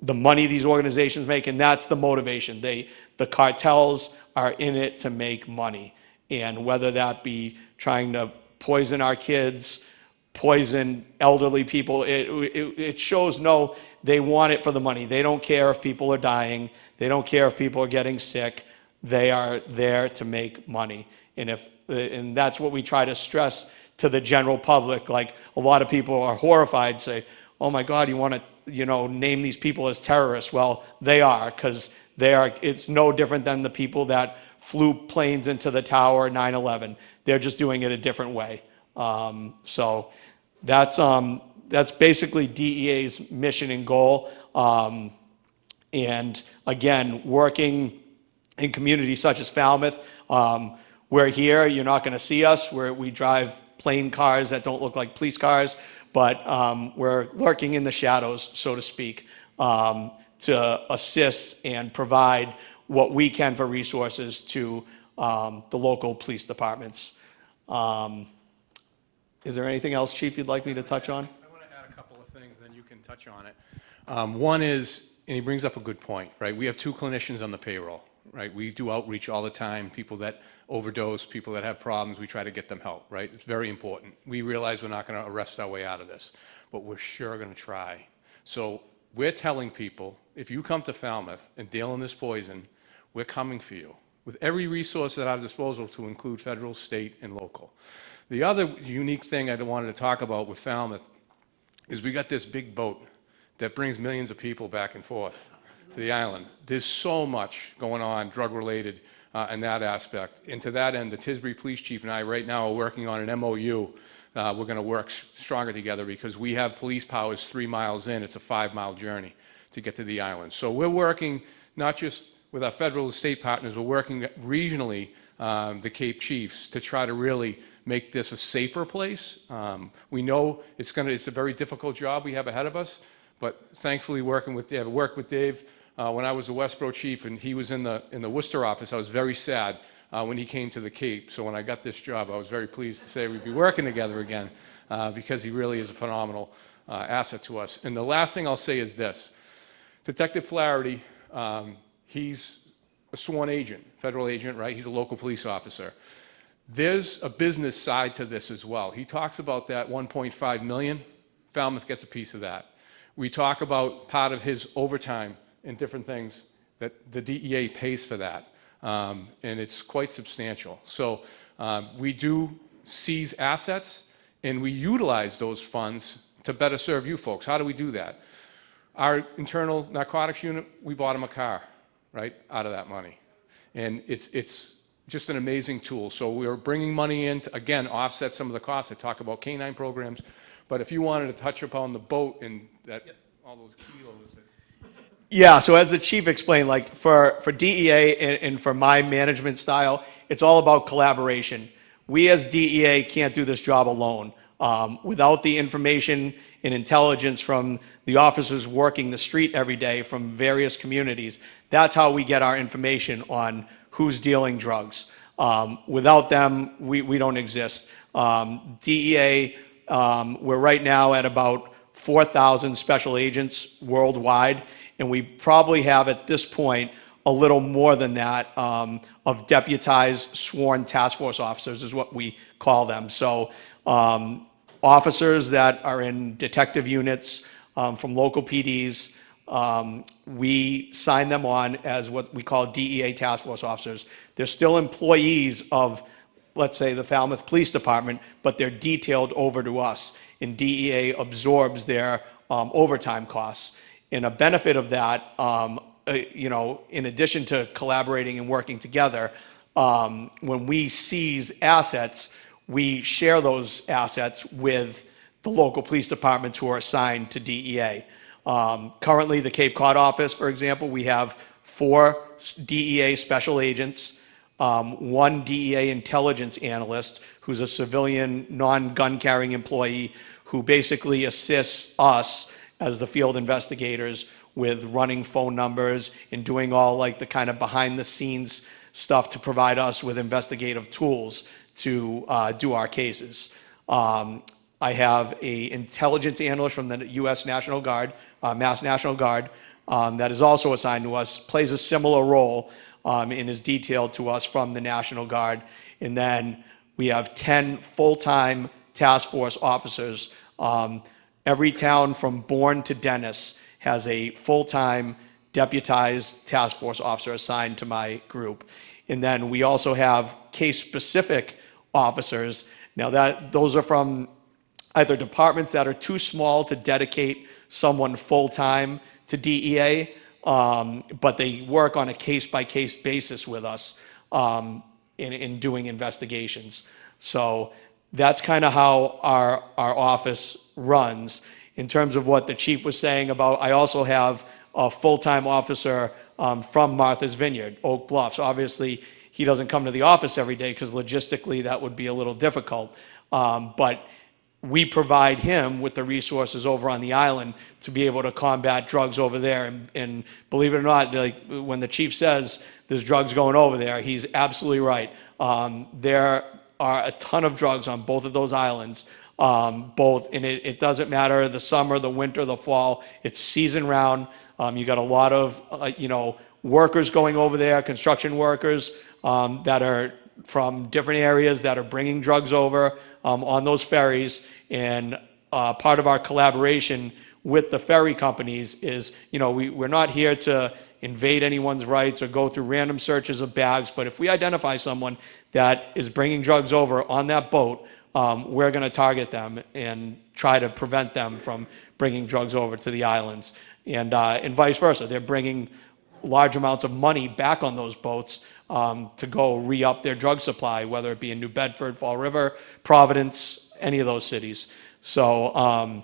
the money these organizations make, and that's the motivation. The cartels are in it to make money, and whether that be trying to poison our kids, poison elderly people, it shows no, they want it for the money. They don't care if people are dying. They don't care if people are getting sick. They are there to make money. And that's what we try to stress to the general public. Like, a lot of people are horrified, say, oh my God, you want to, name these people as terrorists. Well, they are, because it's no different than the people that flew planes into the tower 9/11. They're just doing it a different way. So that's basically DEA's mission and goal. And again, working in communities such as Falmouth, we're here, you're not going to see us, we drive plain cars that don't look like police cars, but we're lurking in the shadows, so to speak, to assist and provide what we can for resources to the local police departments. Is there anything else, Chief, you'd like me to touch on? I want to add a couple of things, then you can touch on it. One is, and he brings up a good point, right? We have 2 clinicians on the payroll, right? We do outreach all the time. People that overdose, people that have problems, we try to get them help, right? It's very important. We realize we're not going to arrest our way out of this, but we're sure going to try. So we're telling people, if you come to Falmouth and deal in this poison, we're coming for you with every resource at our disposal, to include federal, state, and local. The other unique thing I wanted to talk about with Falmouth is we got this big boat that brings millions of people back and forth to the island. There's so much going on drug-related in that aspect. And to that end, the Tisbury Police Chief and I right now are working on an MOU. We're going to work stronger together because we have police powers 3 miles in. It's a 5-mile journey to get to the island. So we're working not just with our federal and state partners, we're working regionally, the Cape Chiefs, to try to really make this a safer place. We know it's a very difficult job we have ahead of us, but thankfully working with Dave, I worked with Dave when I was the Westboro chief and he was in the Worcester office. I was very sad when he came to the Cape. So when I got this job, I was very pleased to say we'd be working together again because he really is a phenomenal asset to us. And the last thing I'll say is this. Detective Flaherty, he's a sworn agent, federal agent, right? He's a local police officer. There's a business side to this as well. He talks about that 1.5 million. Falmouth gets a piece of that. We talk about part of his overtime and different things that the DEA pays for that. And it's quite substantial. So we do seize assets and we utilize those funds to better serve you folks. How do we do that? Our internal narcotics unit, we bought him a car, right, out of that money. And it's just an amazing tool. So we're bringing money in to, again, offset some of the costs. I talk about canine programs. But if you wanted to touch upon the boat and that, all those kilos. Yeah, so as the chief explained, like for DEA and for my management style, it's all about collaboration. We as DEA can't do this job alone. Without the information and intelligence from the officers working the street every day from various communities, that's how we get our information on who's dealing drugs. Without them, we don't exist. DEA, we're right now at about 4,000 special agents worldwide, and we probably have at this point a little more than that of deputized sworn task force officers is what we call them. So officers that are in detective units from local PDs, we sign them on as what we call DEA task force officers. They're still employees of, let's say, the Falmouth Police Department, but they're detailed over to us, and DEA absorbs their overtime costs. And a benefit of that, in addition to collaborating and working together, when we seize assets, we share those assets with the local police departments who are assigned to DEA. Currently, the Cape Cod office, for example, we have 4 DEA special agents, 1 DEA intelligence analyst who's a civilian, non-gun carrying employee who basically assists us as the field investigators with running phone numbers and doing all like the kind of behind the scenes stuff to provide us with investigative tools to do our cases. I have a intelligence analyst from the U.S. National Guard, Mass National Guard, that is also assigned to us, plays a similar role and is detailed to us from the National Guard. And then we have 10 full-time task force officers. Every town from Bourne to Dennis has a full-time deputized task force officer assigned to my group. And then we also have case-specific officers. Now those are from either departments that are too small to dedicate someone full-time to DEA, but they work on a case-by-case basis with us in doing investigations. So that's kind of how our office runs. In terms of what the chief was saying about, I also have a full-time officer from Martha's Vineyard, Oak Bluffs. Obviously, he doesn't come to the office every day because logistically that would be a little difficult. But we provide him with the resources over on the island to be able to combat drugs over there. And believe it or not, like when the chief says there's drugs going over there, he's absolutely right. There are a ton of drugs on both of those islands. And it doesn't matter the summer, the winter, the fall. It's season round. You got a lot of workers going over there, construction workers that are from different areas that are bringing drugs over on those ferries. And part of our collaboration with the ferry companies is, we're not here to invade anyone's rights or go through random searches of bags, but if we identify someone that is bringing drugs over on that boat, we're going to target them and try to prevent them from bringing drugs over to the islands, and vice versa. They're bringing large amounts of money back on those boats to go re-up their drug supply, whether it be in New Bedford, Fall River, Providence, any of those cities. So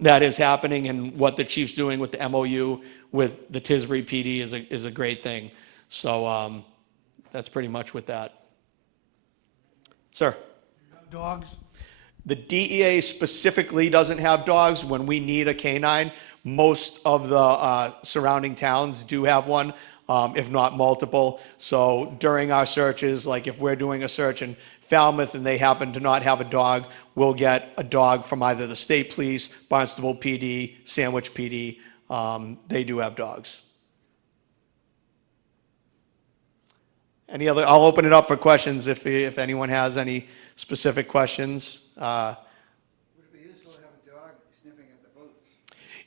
that is happening, and what the chief's doing with the MOU with the Tisbury PD is a great thing. So that's pretty much with that. Sir? Dogs? The DEA specifically doesn't have dogs. When we need a canine, most of the surrounding towns do have one, if not multiple. So during our searches, like if we're doing a search in Falmouth and they happen to not have a dog, we'll get a dog from either the state police, Barnstable PD, Sandwich PD. They do have dogs. Any other? I'll open it up for questions if anyone has any specific questions. Would it be useful to have a dog sniffing at the boats?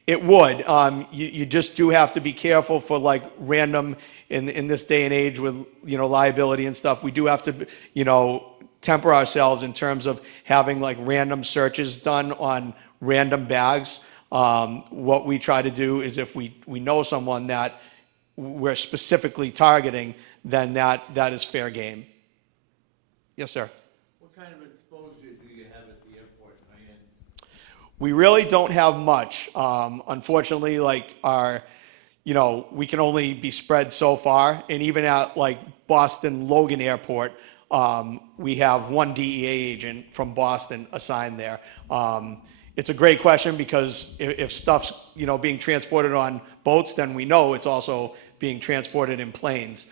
It would. You just do have to be careful for like random in this day and age with liability and stuff. We do have to temper ourselves in terms of having like random searches done on random bags. What we try to do is if we know someone that we're specifically targeting, then that is fair game. Yes, sir. What kind of exposure do you have at the airport, Diane? We really don't have much. Unfortunately, like we can only be spread so far. And even at like Boston Logan Airport, we have one DEA agent from Boston assigned there. It's a great question because if stuff's being transported on boats, then we know it's also being transported in planes.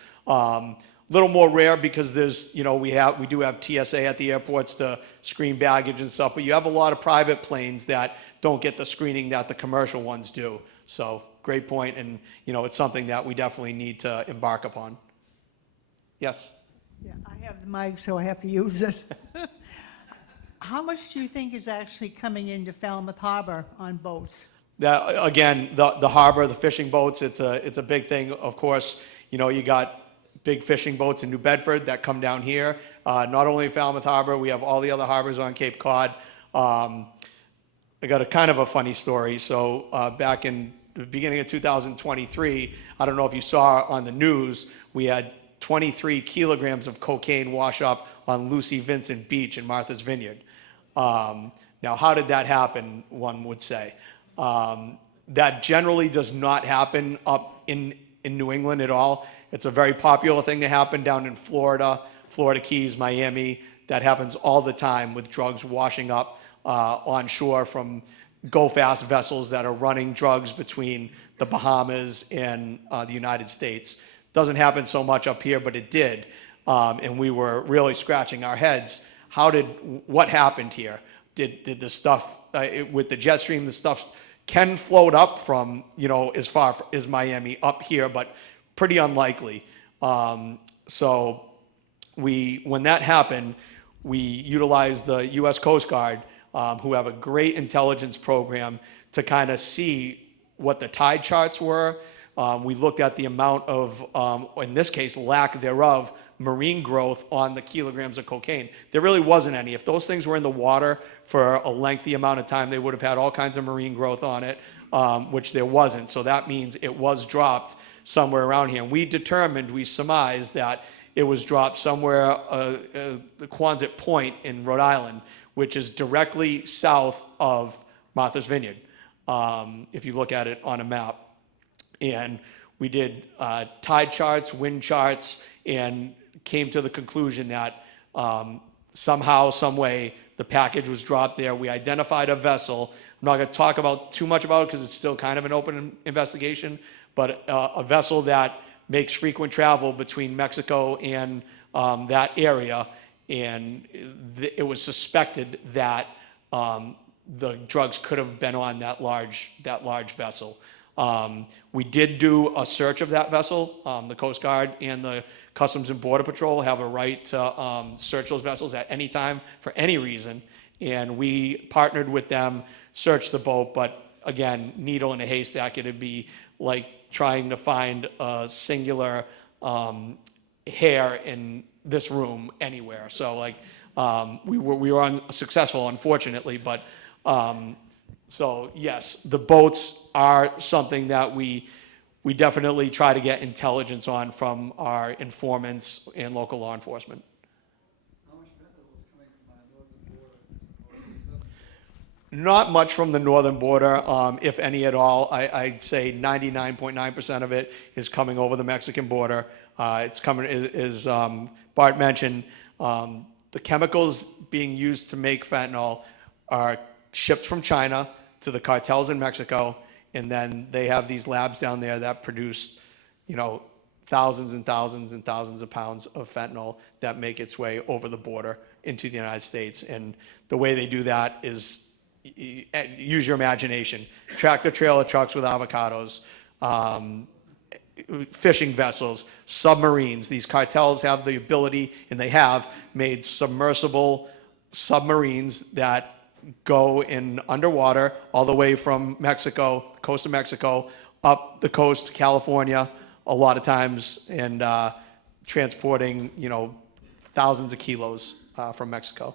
Little more rare because there's we do have TSA at the airports to screen baggage and stuff, but you have a lot of private planes that don't get the screening that the commercial ones do. So great point, and it's something that we definitely need to embark upon. Yes. Yeah, I have the mic, so I have to use it. How much do you think is actually coming into Falmouth Harbor on boats? Again, the harbor, the fishing boats, it's a big thing. Of course, you got big fishing boats in New Bedford that come down here. Not only Falmouth Harbor, we have all the other harbors on Cape Cod. I got a kind of a funny story. So back in the beginning of 2023, I don't know if you saw on the news, we had 23 kilograms of cocaine wash up on Lucy Vincent Beach in Martha's Vineyard. Now, how did that happen, one would say? That generally does not happen up in New England at all. It's a very popular thing to happen down in Florida, Florida Keys, Miami. That happens all the time with drugs washing up on shore from go-fast vessels that are running drugs between the Bahamas and the United States. Doesn't happen so much up here, but it did. And we were really scratching our heads. What happened here? Did the stuff, with the jet stream, the stuff can float up from, as far as Miami up here, but pretty unlikely. So when that happened, we utilized the U.S. Coast Guard, who have a great intelligence program, to kind of see what the tide charts were. We looked at the amount of, in this case, lack thereof, marine growth on the kilograms of cocaine. There really wasn't any. If those things were in the water for a lengthy amount of time, they would have had all kinds of marine growth on it, which there wasn't. So that means it was dropped somewhere around here. And we surmised that it was dropped somewhere, the Quonset Point in Rhode Island, which is directly south of Martha's Vineyard, if you look at it on a map. And we did tide charts, wind charts, and came to the conclusion that somehow, some way, the package was dropped there. We identified a vessel. I'm not going to talk too much about it because it's still kind of an open investigation, but a vessel that makes frequent travel between Mexico and that area, and it was suspected that the drugs could have been on that large vessel. We did do a search of that vessel. The Coast Guard and the Customs and Border Patrol have a right to search those vessels at any time for any reason, and we partnered with them, searched the boat, but again, needle in a haystack. It'd be like trying to find a singular hair in this room anywhere. So we were unsuccessful, unfortunately, but so yes, the boats are something that we definitely try to get intelligence on from our informants and local law enforcement. How much fentanyl is coming from our northern border? Not much from the northern border, if any at all. I'd say 99.9% of it is coming over the Mexican border. It's coming, as Bart mentioned, the chemicals being used to make fentanyl are shipped from China to the cartels in Mexico, and then they have these labs down there that produce, thousands and thousands and thousands of pounds of fentanyl that make its way over the border into the United States. And the way they do that is, use your imagination, tractor trailer trucks with avocados, fishing vessels, submarines. These cartels have the ability, and they have made submersible submarines that go in underwater all the way from Mexico, coast of Mexico, up the coast to California, a lot of times, and transporting, thousands of kilos from Mexico.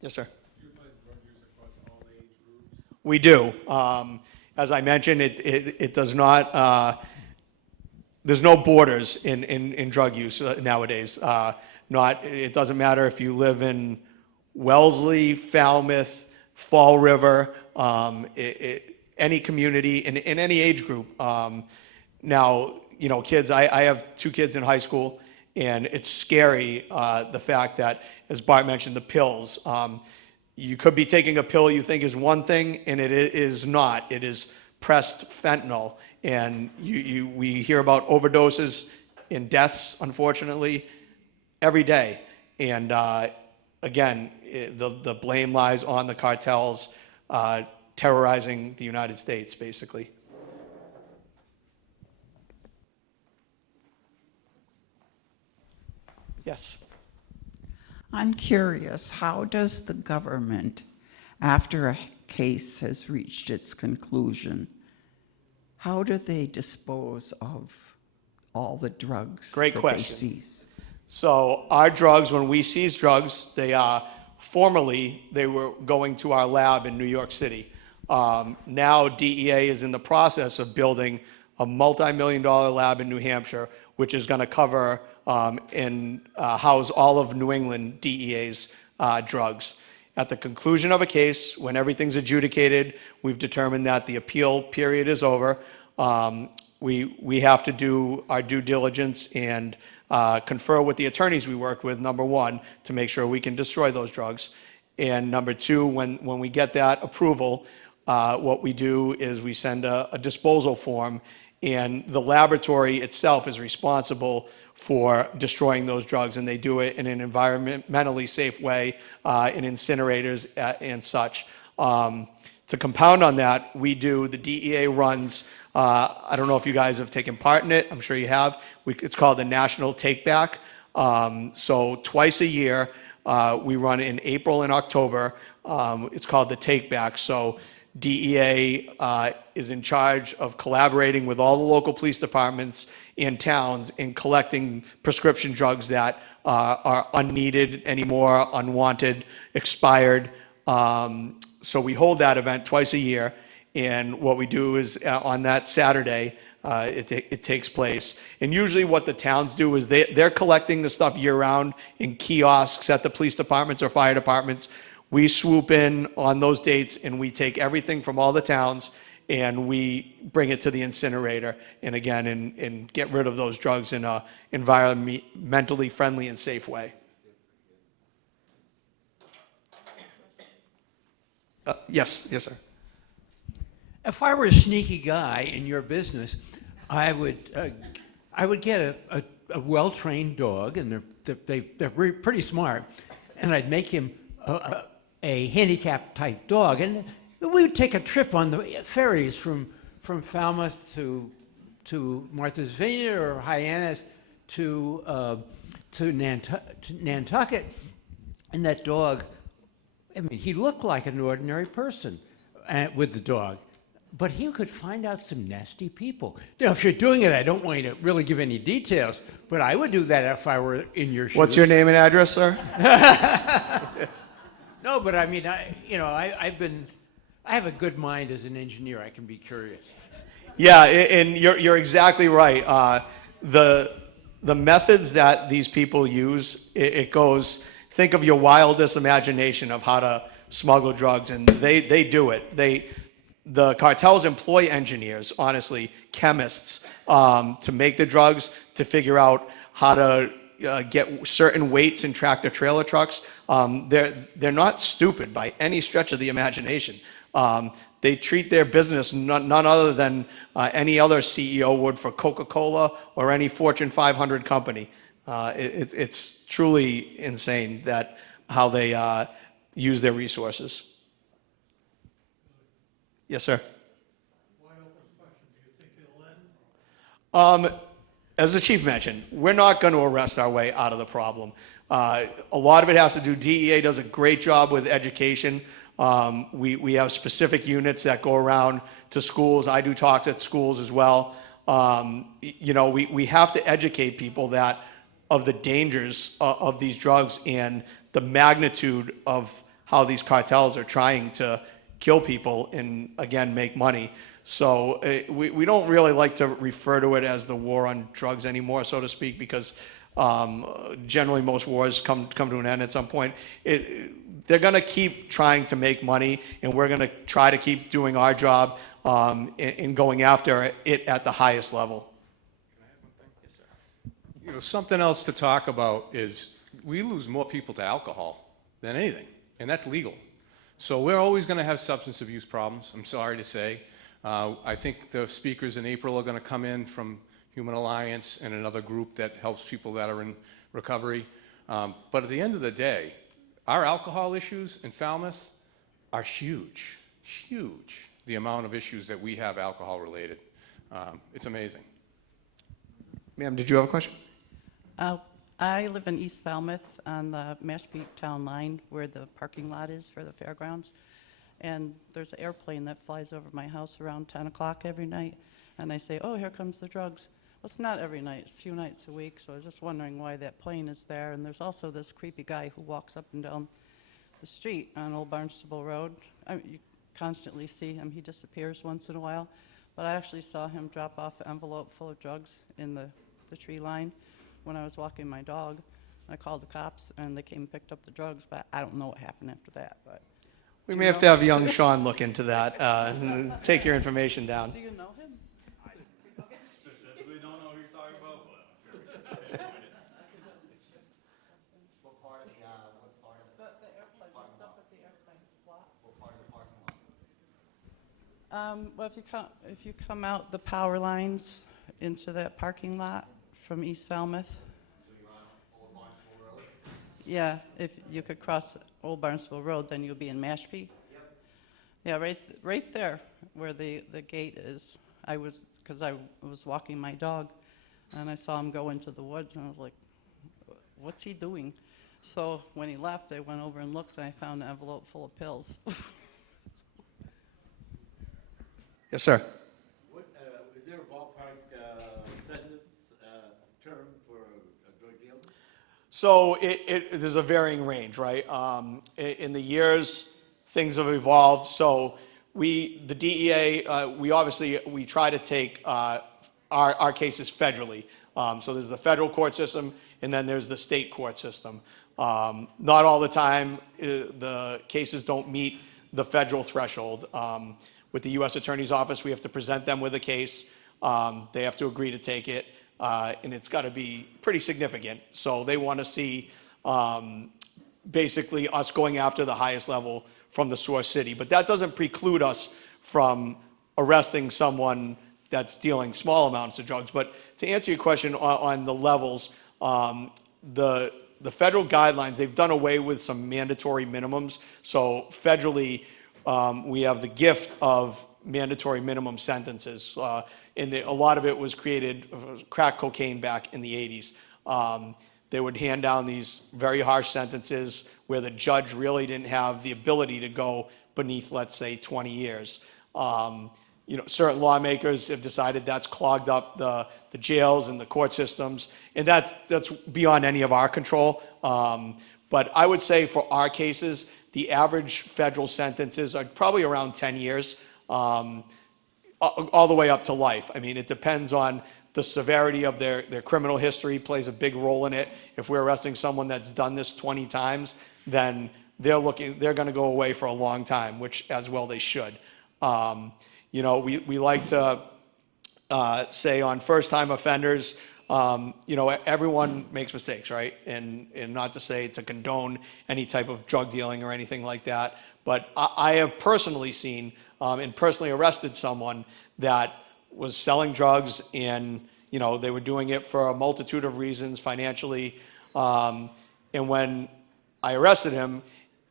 Yes, sir. Do you find drug use across all age groups? We do. As I mentioned, it does not, there's no borders in drug use nowadays. It doesn't matter if you live in Wellesley, Falmouth, Fall River, any community, in any age group. Now, kids, I have 2 kids in high school, and it's scary, the fact that, as Bart mentioned, the pills. You could be taking a pill you think is one thing, and it is not. It is pressed fentanyl. And we hear about overdoses and deaths, unfortunately, every day. And again, the blame lies on the cartels terrorizing the United States, basically. Yes. I'm curious, how does the government, after a case has reached its conclusion, how do they dispose of all the drugs Great that question. they seize? So our drugs, when we seize drugs, formerly they were going to our lab in New York City. Now DEA is in the process of building a multi-million-dollar lab in New Hampshire, which is going to cover and house all of New England DEA's drugs. At the conclusion of a case, when everything's adjudicated, we've determined that the appeal period is over. We have to do our due diligence and confer with the attorneys we worked with, number one, to make sure we can destroy those drugs. And number two, when we get that approval, what we do is we send a disposal form, and the laboratory itself is responsible for destroying those drugs, and they do it in an environmentally safe way in incinerators and such. To compound on that, the DEA runs, I don't know if you guys have taken part in it, I'm sure you have, it's called the National Take Back. So twice a year, we run in April and October. It's called the Take Back. So DEA is in charge of collaborating with all the local police departments and towns in collecting prescription drugs that are unneeded anymore, unwanted, expired. So we hold that event twice a year, and what we do is on that Saturday, it takes place. And usually what the towns do is they're collecting the stuff year-round in kiosks at the police departments or fire departments. We swoop in on those dates, and we take everything from all the towns, and we bring it to the incinerator, and again, and get rid of those drugs in a environmentally friendly and safe way. Yes, sir. If I were a sneaky guy in your business, I would get a well-trained dog, and they're pretty smart, and I'd make him a handicap-type dog, and we would take a trip on the ferries from Falmouth to Martha's Vineyard or Hyannis to Nantucket, and that dog, I mean, he looked like an ordinary person with the dog, but he could find out some nasty people. Now, if you're doing it, I don't want you to really give any details, but I would do that if I were in your shoes. What's your name and address, sir? No, but I mean, I have a good mind as an engineer. I can be curious. Yeah, and you're exactly right. The methods that these people use, it goes, think of your wildest imagination of how to smuggle drugs, and they do it. The cartels employ engineers, honestly, chemists, to make the drugs, to figure out how to get certain weights in tractor trailer trucks. They're not stupid by any stretch of the imagination. They treat their business none other than any other CEO would for Coca-Cola or any Fortune 500 company. It's truly insane that how they use their resources. Yes, sir. Wide open question. Do you think it'll end? As the chief mentioned, we're not going to arrest our way out of the problem. A lot of it has to do, DEA does a great job with education. We have specific units that go around to schools. I do talks at schools as well. We have to educate people of the dangers of these drugs and the magnitude of how these cartels are trying to kill people and, again, make money. So we don't really like to refer to it as the war on drugs anymore, so to speak, because generally most wars come to an end at some point. They're going to keep trying to make money, and we're going to try to keep doing our job in going after it at the highest level. Something else to talk about is we lose more people to alcohol than anything, and that's legal. So we're always going to have substance abuse problems, I'm sorry to say. I think the speakers in April are going to come in from Human Alliance and another group that helps people that are in recovery. But at the end of the day, our alcohol issues in Falmouth are huge, huge, the amount of issues that we have alcohol related. It's amazing. Ma'am, did you have a question? I live in East Falmouth on the Mashpee Town Line where the parking lot is for the fairgrounds. And there's an airplane that flies over my house around 10 o'clock every night. And I say, oh, here comes the drugs. Well, it's not every night, it's a few nights a week. So I was just wondering why that plane is there. And there's also this creepy guy who walks up and down the street on Old Barnstable Road. You constantly see him. He disappears once in a while. But I actually saw him drop off an envelope full of drugs in the tree line when I was walking my dog. I called the cops, and they came and picked up the drugs, but I don't know what happened after that. But We do may you have to know? have young Sean look into that, and take your information down. Do you know him? Specifically don't know who you're talking about, but I'm sure. What part of the, what part of The airplane, what's up with the airplane lot? what part of the parking lot? Well, if you come out the power lines into that parking lot from East Falmouth. So you're on Old Barnstable Road? Yeah, if you could cross Old Barnstable Road, then you'll be in Mashpee. Yep. Yeah, right there where the gate is. Because I was walking my dog, and I saw him go into the woods, and I was like, what's he doing? So when he left, I went over and looked, and I found an envelope full of pills. Yes, sir. Is there a ballpark sentence term for a drug dealer? So there's a varying range, right? In the years, things have evolved. So the DEA, we try to take our cases federally. So there's the federal court system, and then there's the state court system. Not all the time, the cases don't meet the federal threshold. With the U.S. Attorney's Office, we have to present them with a case. They have to agree to take it, and it's got to be pretty significant. So they want to see basically us going after the highest level from the source city. But that doesn't preclude us from arresting someone that's dealing small amounts of drugs. But to answer your question on the levels, the federal guidelines, they've done away with some mandatory minimums. So federally, we have the gift of mandatory minimum sentences. And a lot of it was created, crack cocaine back in the 80s. They would hand down these very harsh sentences where the judge really didn't have the ability to go beneath, let's say, 20 years. Certain lawmakers have decided that's clogged up the jails and the court systems, and that's beyond any of our control. But I would say for our cases, the average federal sentences are probably around 10 years, all the way up to life. I mean, it depends on the severity of their criminal history plays a big role in it. If we're arresting someone that's done this 20 times, then they're going to go away for a long time, which as well they should. We like to say on first-time offenders, everyone makes mistakes, right? And not to say to condone any type of drug dealing or anything like that, but I have personally seen and personally arrested someone that was selling drugs, and they were doing it for a multitude of reasons financially. And when I arrested him,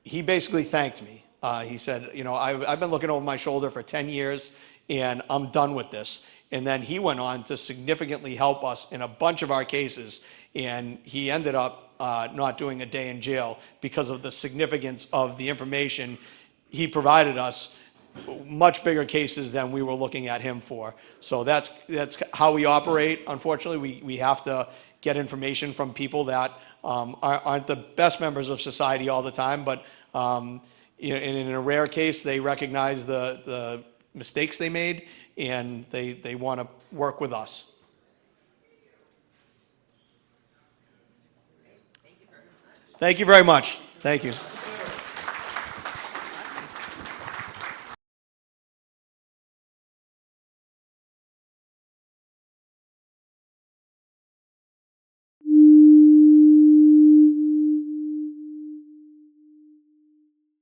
he basically thanked me. He said, I've been looking over my shoulder for 10 years, and I'm done with this. And then he went on to significantly help us in a bunch of our cases, and he ended up not doing a day in jail because of the significance of the information he provided us. Much bigger cases than we were looking at him for. So that's how we operate. Unfortunately, we have to get information from people that aren't the best members of society all the time, but in a rare case, they recognize the mistakes they made, and they want to work with us. Thank you very much. Thank you.